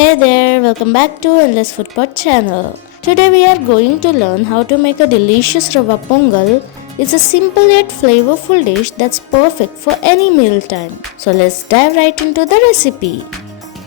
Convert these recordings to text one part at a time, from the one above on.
Hey there, welcome back to EndlessFoodPot channel. Today we are going to learn how to make a delicious Rava Pongal. It's a simple yet flavorful dish that's perfect for any mealtime. So let's dive right into the recipe.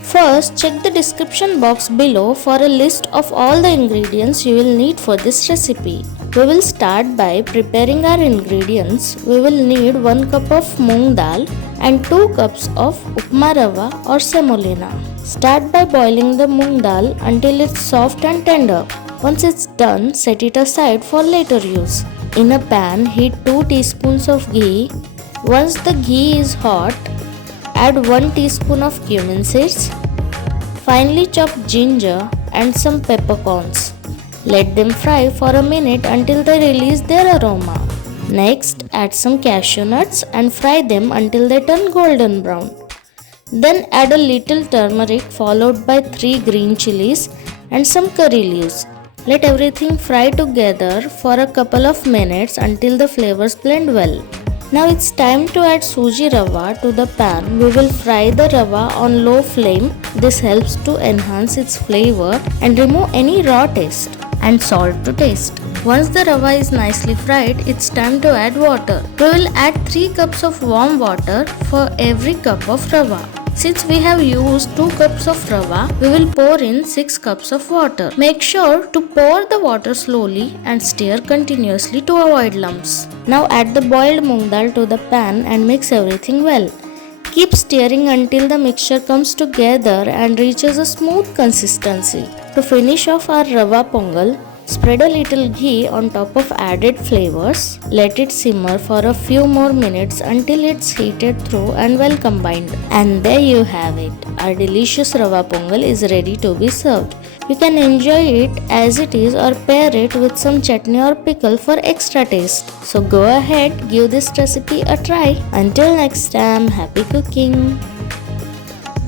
First, check the description box below for a list of all the ingredients you will need for this recipe. We will start by preparing our ingredients. We will need 1 cup of moong dal and 2 cups of upma rava or semolina. Start by boiling the moong dal until it's soft and tender. Once it's done, set it aside for later use. In a pan, heat 2 teaspoons of ghee. Once the ghee is hot, add 1 teaspoon of cumin seeds, finely chopped ginger and some peppercorns. Let them fry for a minute until they release their aroma. Next, add some cashew nuts and fry them until they turn golden brown. Then add a little turmeric followed by 3 green chilies and some curry leaves. Let everything fry together for a couple of minutes until the flavors blend well. Now it's time to add suji rava to the pan. We will fry the rava on low flame. This helps to enhance its flavor and remove any raw taste. And salt to taste. Once the rava is nicely fried, it's time to add water. We will add 3 cups of warm water for every cup of rava. Since we have used 2 cups of rava, we will pour in 6 cups of water. Make sure to pour the water slowly and stir continuously to avoid lumps. Now add the boiled moong dal to the pan and mix everything well. Keep stirring until the mixture comes together and reaches a smooth consistency. To finish off our Rava Pongal, spread a little ghee on top of added flavors. Let it simmer for a few more minutes until it's heated through and well combined. And there you have it. Our delicious Rava Pongal is ready to be served. You can enjoy it as it is or pair it with some chutney or pickle for extra taste. So go ahead, give this recipe a try. Until next time, happy cooking!